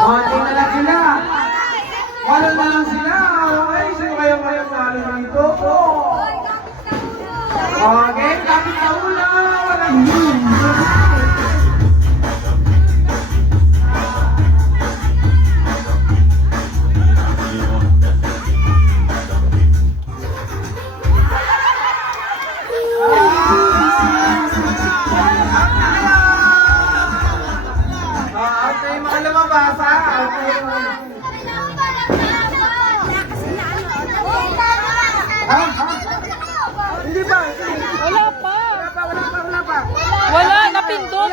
Konti na lang sila. Wala na lang sila. Okay, sino kayo palo dito? Okay, kapit na ula. Walang hindi ba? Wala pa. Wala pa. Wala, napindot.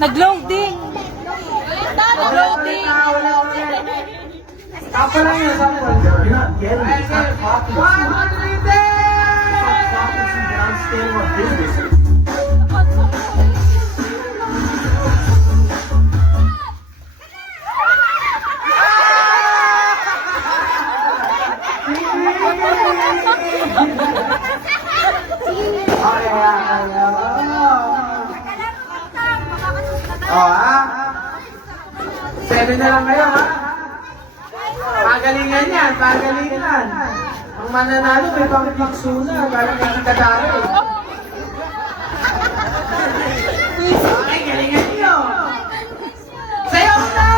Nag-loading. Nag-loading. Apa lang yun, sample. You're not getting it. It's not coffee. Understand what business is. Seven na lang kayo, ha? Pagalingan yan, pagalingan. Ang mananalo may pang-pikso na, parang kakadaro. Okay, galingan nyo. Sayaw na!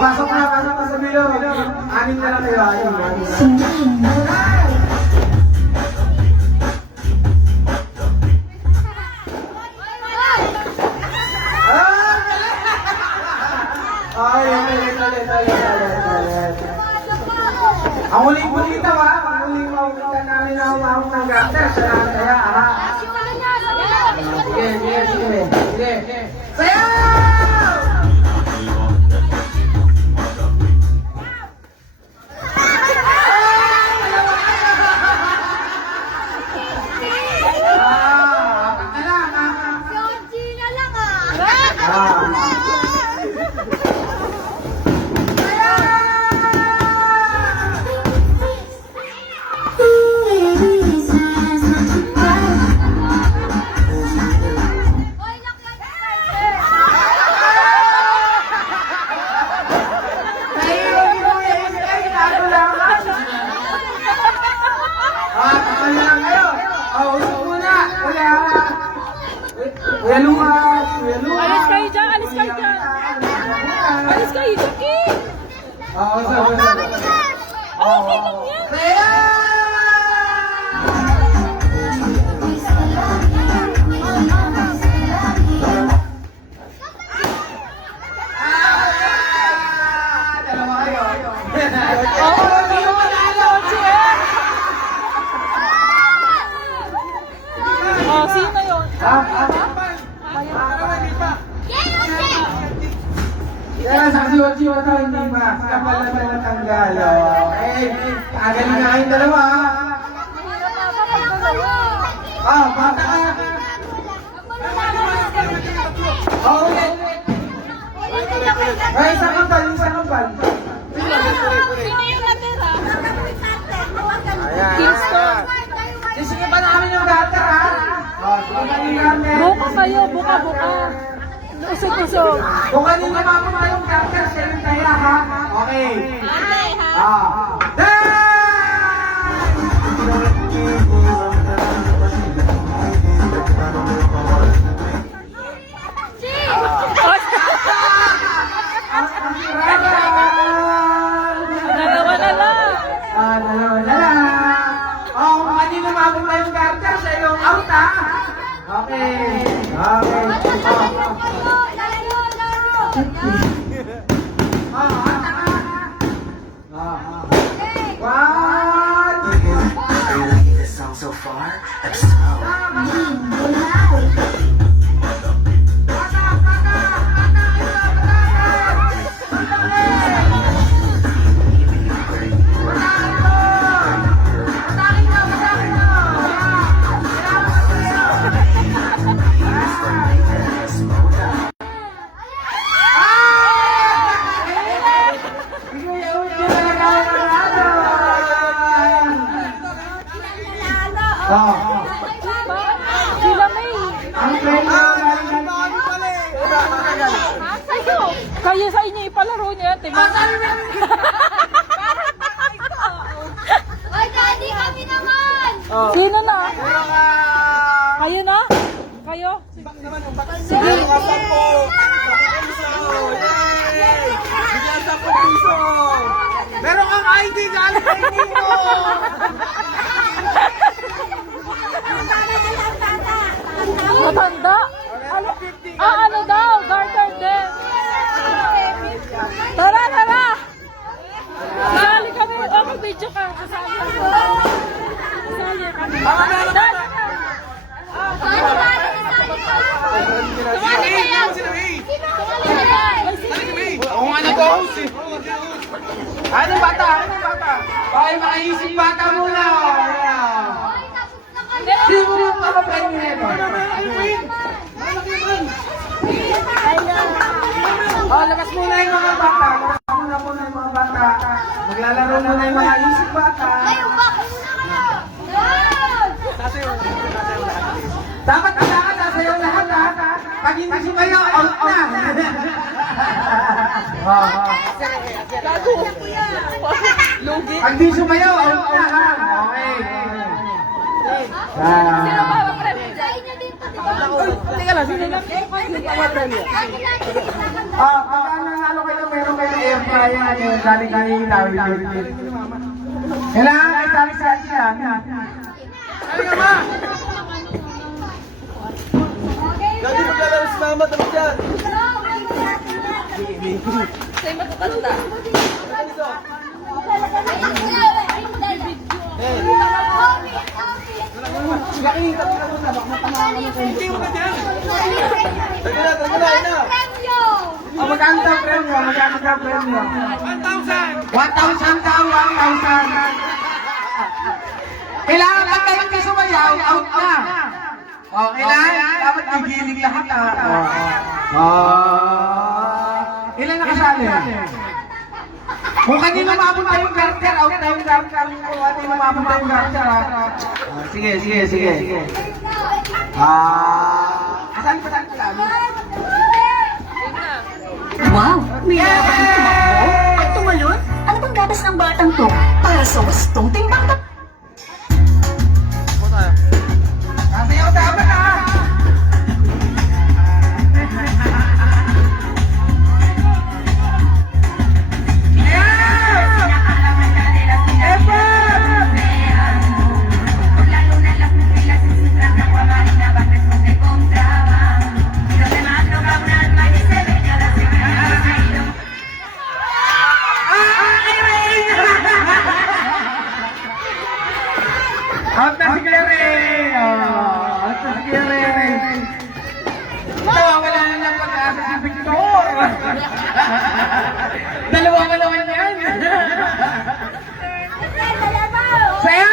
Pasok na sa bilog. Anim na lang kayo. Ang huling-hulita ba? Ang huling-hulita namin na umawag ng ganda. Kaya, ha? Sige. Sayaw! Alis kayo dyan, alis kayo dyan. Alis kayo, Chucky. Sino yun? Kaya sa siwa-siwa tayo hindi ba? Kapal na ba natanggal? Kagaling na kayong dalawa. Bata ka. Ulit. Isang kampal. Sino yung natira? Kingston. Sige pa namin yung gata, ha? Buka kayo, buka. Usog. Buka din naman mo yung gata. Sige tayo, ha? Okay. Dalawa na lang. Kung kanina mapunta yung garter sa iyong out, ha? Okay. This song so far? That's so. Oh. Sila May. Ang premyo galing Kayo sa inyo ipalaro niyo yan, diba? Ay, daddy, kami naman! Sino na? Kayo na? Kayo? Sige. Meron kang ID galing kay Nino! Matanda? Ano? Ano daw? Garter din. Tara, tara! Sali kami. Okay, video ka. Kasali ako. Kasali kami. Tara! Sumali kayo! Sumali kayo! Oo nga nag-host eh. Anong bata? Anong bata? Okay, makaisip bata muna. Sino mo mga premyo nito? Oh, labas muna yung mga bata. Labas muna yung mga bata. Maglalaro muna yung mga isip bata. Dapat kailangan sasayaw lahat ha. Pag hindi sumayaw, out na. Pag di sumayaw, out na ha. Okay. Sino ba ang premyo dyan? Teka lang, sino lang? Pag nanalo kayo, meron kayo ng air fryer yung galing ilaw. Kailangan ay tali-sali lang. Halika ma! Lagi maglalaro si mama tabi dyan. Sa'yo matutanda. Taga na, ina. Magkano daw premyo? Magkano daw premyo? 1,000! 1,000 daw, 1,000! Kailangan pag kayo hindi sumayaw, out na! O, kailangan, dapat gigiling lahat ha. Ilan nakasali? Kung kanino mapunta yung garter, out na yung garter. Kung kanino mapunta yung garter ha. Sige. Asan pa lang? Wow! May laban tumakbo at tumalon? Ano bang gatas ng batang to? Para sa wastong timbang na... Sasayaw dapat ha. Out na si Gary! Out na si Gary! Ito, wala na lang pag-asa si Victor! Dalawa ka naman yan! Saya!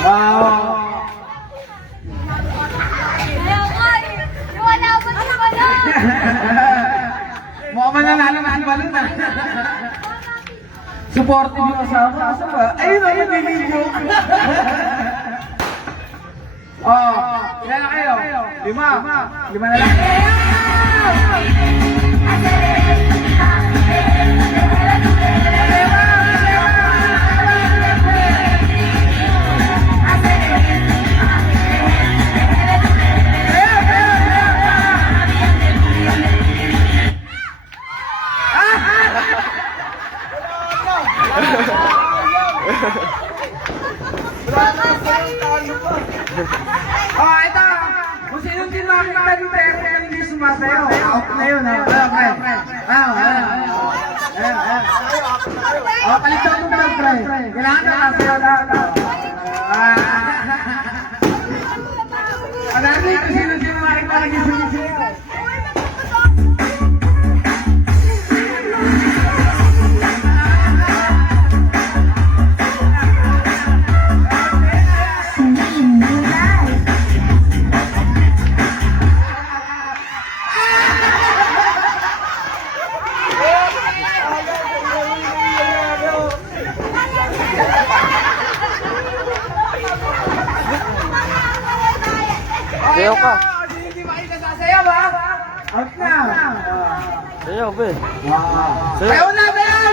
Wow! Mukhang mananalo na ang balon na. Supportive yung asawa. Asawa? Ayun na, nag-video. Ilan na kayo? 5. 5 na lang. Ito. Kung sino din makikita ni Terry na hindi sumasayaw, out na yun. Palit daw ng pre. Kailangan na kasayaw lahat. Sayaw ka. Kasi hindi makita sasayaw ha. Out na. Sayaw, be. Sayaw na, sayaw!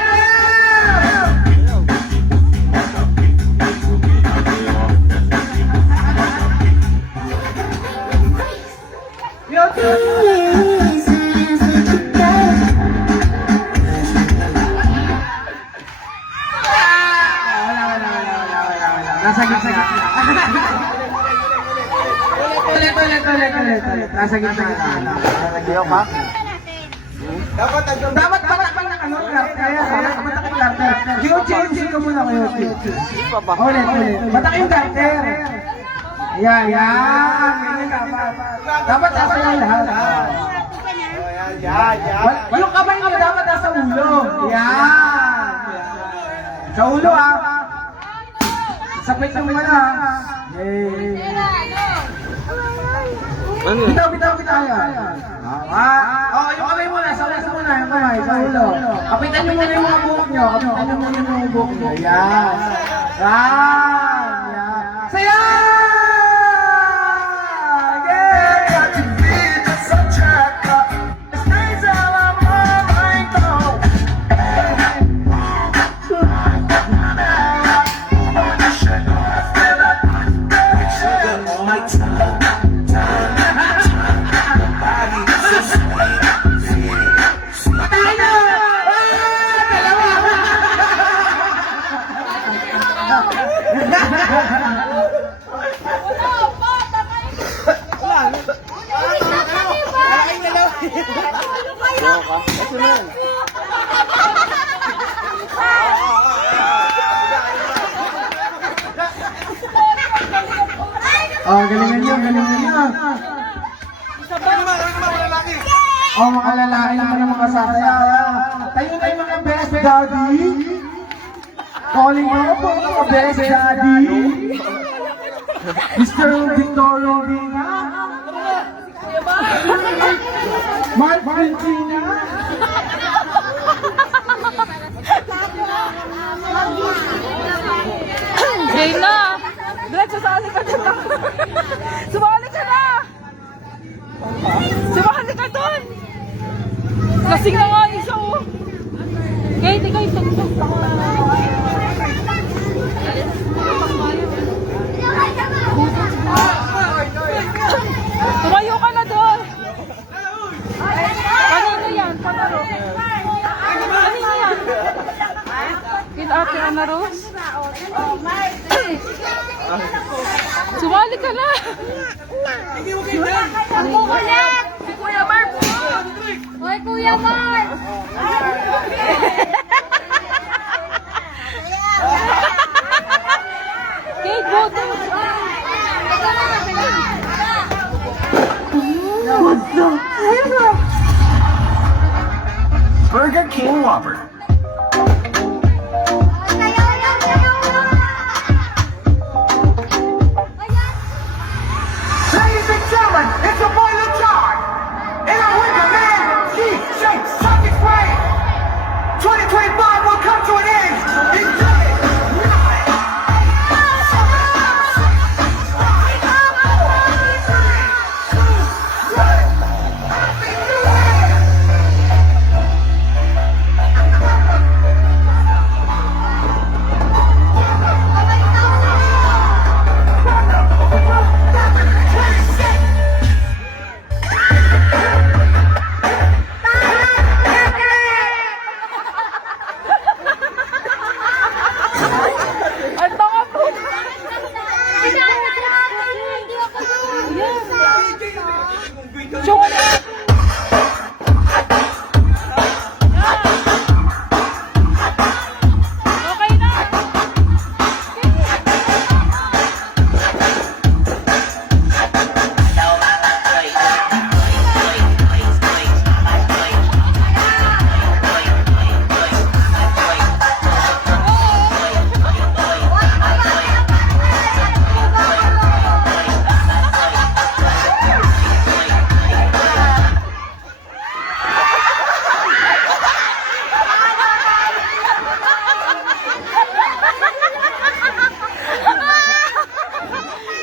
Nasa gitna. Ulit. Nasa gitna. Sayaw ka? Dapat pala ano, kaya matakit garter. Gino-change ka muna kayo. Ulit. Matakit garter. Yan. Ganyan dapat. Dapat nasa yung lahat. Yung kamay mo dapat nasa ulo. Yan. Sa ulo ha. Sapit yung mana ha. Ano? Bitaw yan. Oh, yung kamay muna. Sa ulo muna. Yung kamay. Sa ulo. Kapitan nyo muna yung mga buhok nyo. Yan. Saya! Sayaw ka? Ito na yan. Oh, galingan nyo. Oh, mga lalaki naman ang mga sasaya. Tayo mga best daddy. Calling mo po mga best daddy. Mr. Victorio Rina. Mark Valentina. Gay na! Direk, sasali ka dyan lang. Sumali ka na! Sumali ka dun! Lasing na nga isa oh. Gay, ikaw yung tugtog. Tumayo ka na doon! Kanino yan? Kanino? Kanino yan? Kil Ate Ana Rose? Sumali ka na! Ang kukulit! Si Kuya Mark po! Hoy, Kuya Mark! Kate, boto! Burger King Whopper. Ladies and gentlemen, it's your boy LeJar. And I'm with the man, G-Shaped Sucking Brain. 2025 will come to an end. Enjoy it. Ang tanga po! Chong! Okay na!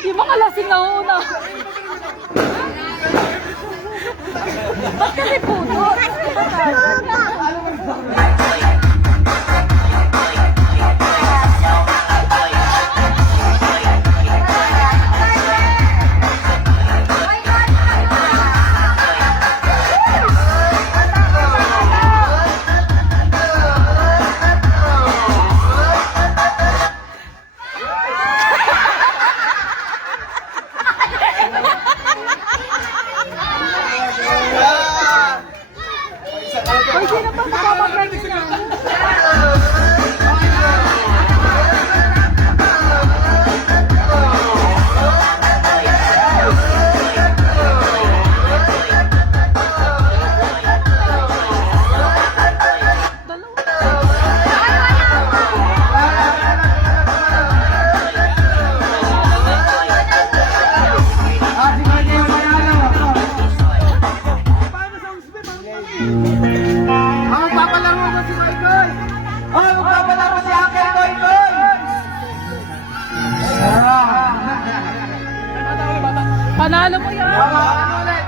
Yung mga lasing na una. Ba't kasi puno? Hoy, sino pa nakapag-ready niyan? Magpapalaro ba si Koy? Oh, magpapalaro si Uncle Koy! Panalo mo yan! Ano ulit?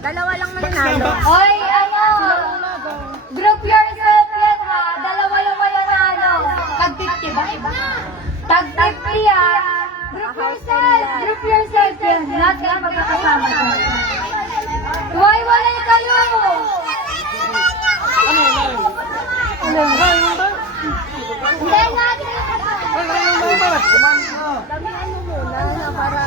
Dalawa lang mananalo. Hoy, ano? Group yourself yan ha. Dalawa yung mananalo. Tag 50 ba? Tag 50 ha. Group yourself. Group yourself yan. Lahat kayo magkakasama dyan. Tuwai-walay kayo. Hindi natin. Damihan mo muna na para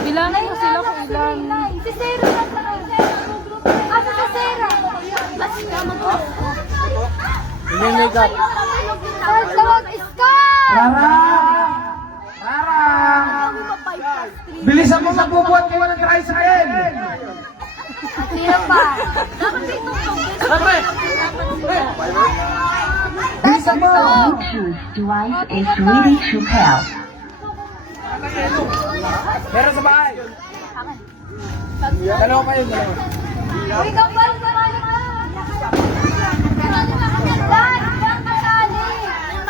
Bilangin mo sila kung ilan. Si Sarah na sa Asa si Sarah? Mas ka mag- Ninigat. Tawag Scar! Rara! Bilisan mo magbubuhat kayo ng tricycle! Sino pa? Bilisan mo! Bluetooth device is ready to pair. Meron sa bahay! Dalawa kayo, dalawa. Uy, kapal sa mali ka! Dad, diyan ka sali!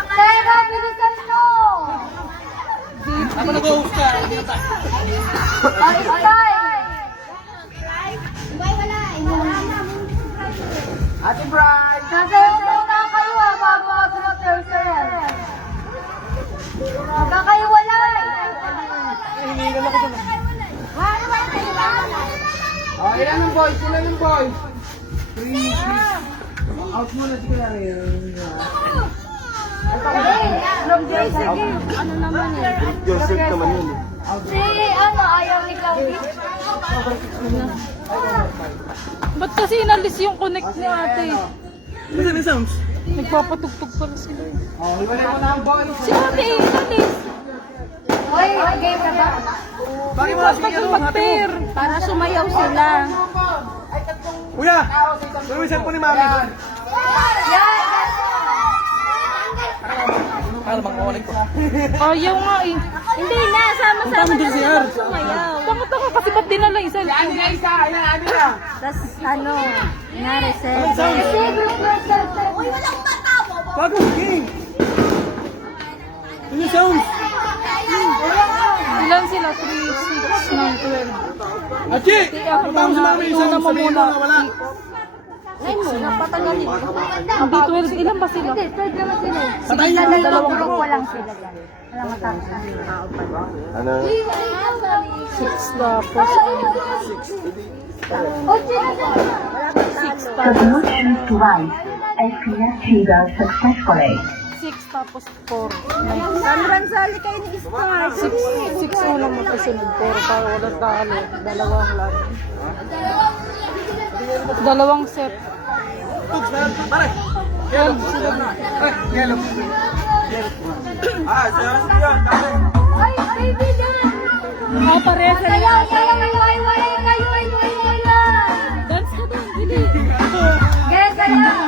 Sarah, bilisan mo! Ako nag-host ka. Oh, Sky! Ate Bright! Nasayaw muna kayo ha, bago mag-group yourself. Magkakaiwalay! Hinihingan ako doon. Oh, ilan ng boys? Ilan ng boys? 3, 6. Out muna si Kuya Rin. Group sige. Ano naman eh? Joseph naman yun. Si, ano, ayaw ni Claudia? Ba't kasi inalis yung connect ni ate? Nasaan yung sounds? Nagpapatugtog pala sila. Oh, iwalay mo na ang boys. Si ate inalis. Hoy, game na ba? Bakit mo kasi Bakit mag-pair? Para sumayaw sila. Kuya! Ano yung cellphone ni Mami? Yan! Ano bang kawalan ko? Ayaw nga eh. Hindi na, sama-sama na sila sumayaw. Tanga-tanga kasi ba't dinala yung cellphone? Tapos, ano, na-reset. Anong sound? Kasi group yourself. Uy, walang tatawa. Bago game! Ano yung sounds? Ilan sila? 3, 6, 9, 12. Achi! Punta mo si Mami yung sounds. Sabihin mo na wala. Ngayon mo, napatagalit. Hindi 12. Ilan ba sila? Hindi, third naman sila. Patayin Sige, mo. dalawang grupo lang sila dyan. Walang matapos na tao pa. Ano? 6 tapos. 6 The Bluetooth device is connected successfully. 6 tapos 4. Sandran sali kayo ni Star. 6 unang magkasunod. 4 para walang talo. Dalawang lang. Dalawang set. Pare! 12 sila na. Serious yun. Dami. Ay, baby dance! Ah, pareha sila. Sayaw, sayaw, iway-walay kayo, iway-walay! Dance ka doon, Billy. Yes, sayaw!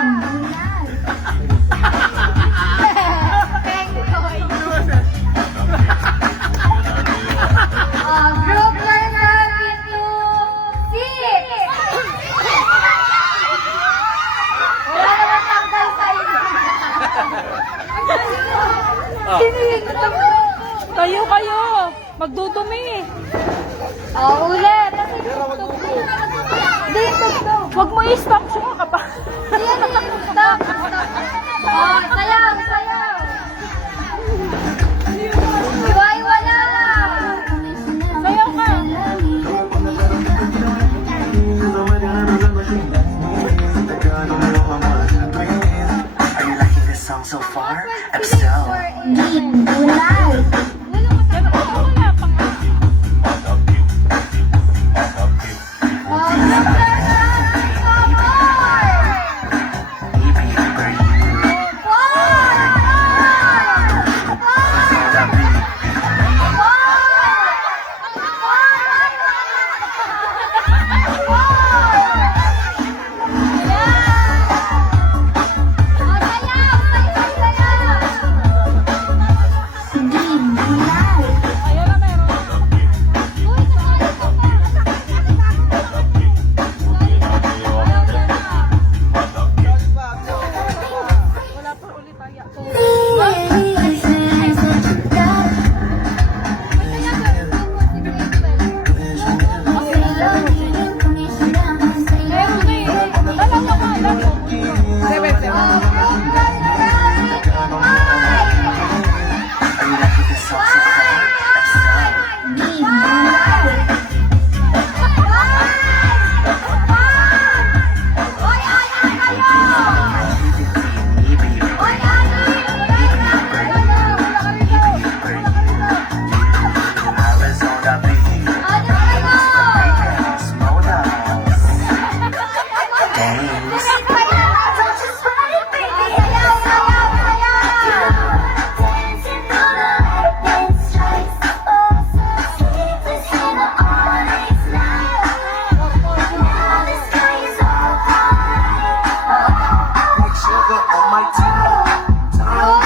Group yourself into 6! Wala naman tanggal sa'yo. Kayo. Magdudumi. Ulit. Dito, Huwag mo i-stop siya ka pa. Stop. Sayaw. Iway, wala. Sayaw ka. Are you liking this song so far? If so, Wala pang maybe for you. Ayan na meron. Wala pa ulit tayo. Meron na eh. Dalawa ka, dalawa. 7. Are you liking this song so far? If so, maybe for you. Arizona baby, Mona, thanks. Like sugar on my tongue.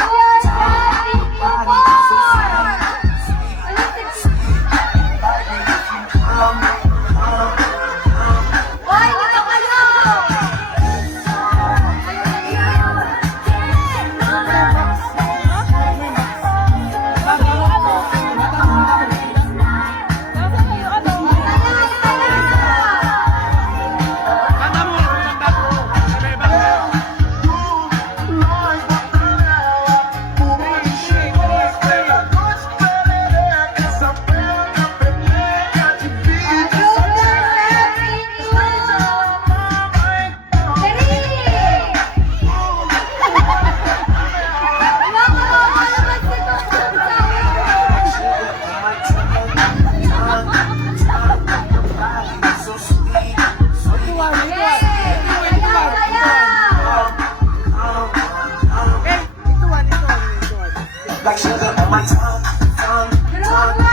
Like sugar on my tongue, tongue, tongue.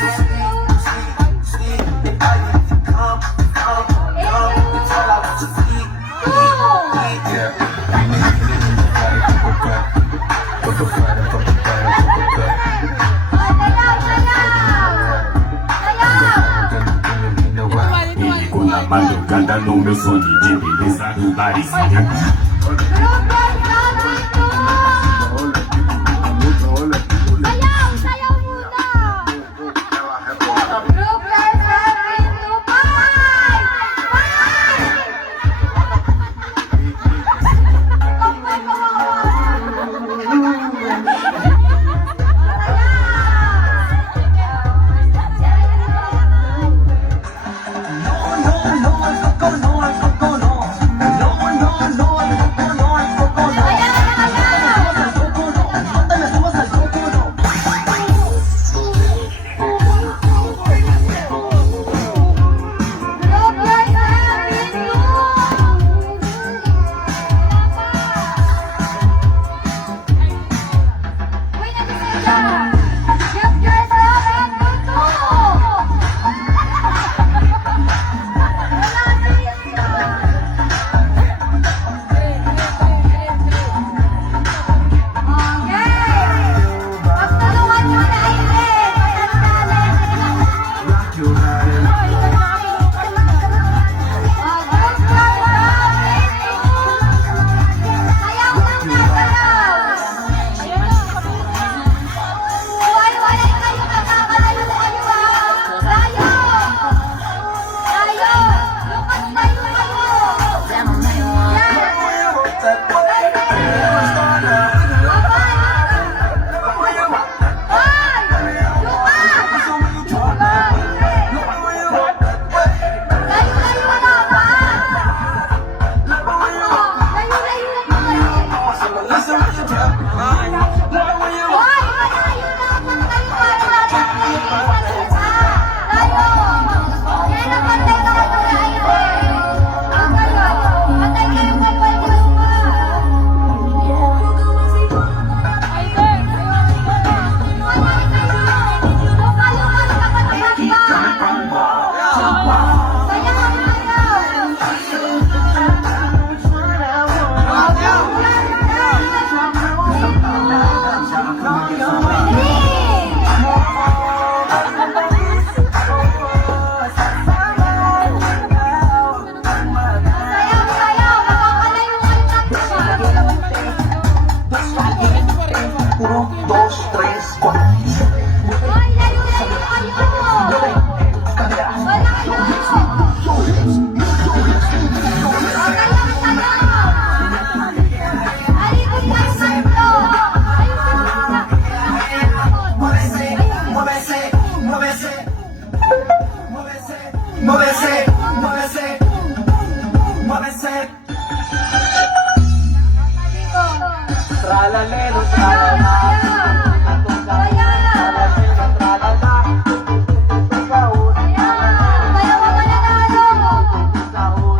So sweet, sweet, sweet. If I need to come, it's all I want to eat, eat, eat. Ele com a madrugada no meu sonho de beleza do Paris. No, no, no, no, no, no, no, no, no, no, no, no, no, Hoy, malayo naman kayo para natin magsalita. Tayo. Yan ang pantay na kayo na ayun. Ang kayo. Pantay kayo kay Palma. Ay, Ben. Pantay kayo. Lumalumas ka pa naman ba? Sayahan kayo. Sayaw kayo. Makakalayo kayo ng Hoy, layo-layo kayo. Malayo. Alikot kayo tatlo. Muévese, muévese, muévese, muévese, muévese, muévese, muévese. Tralalero, tralala.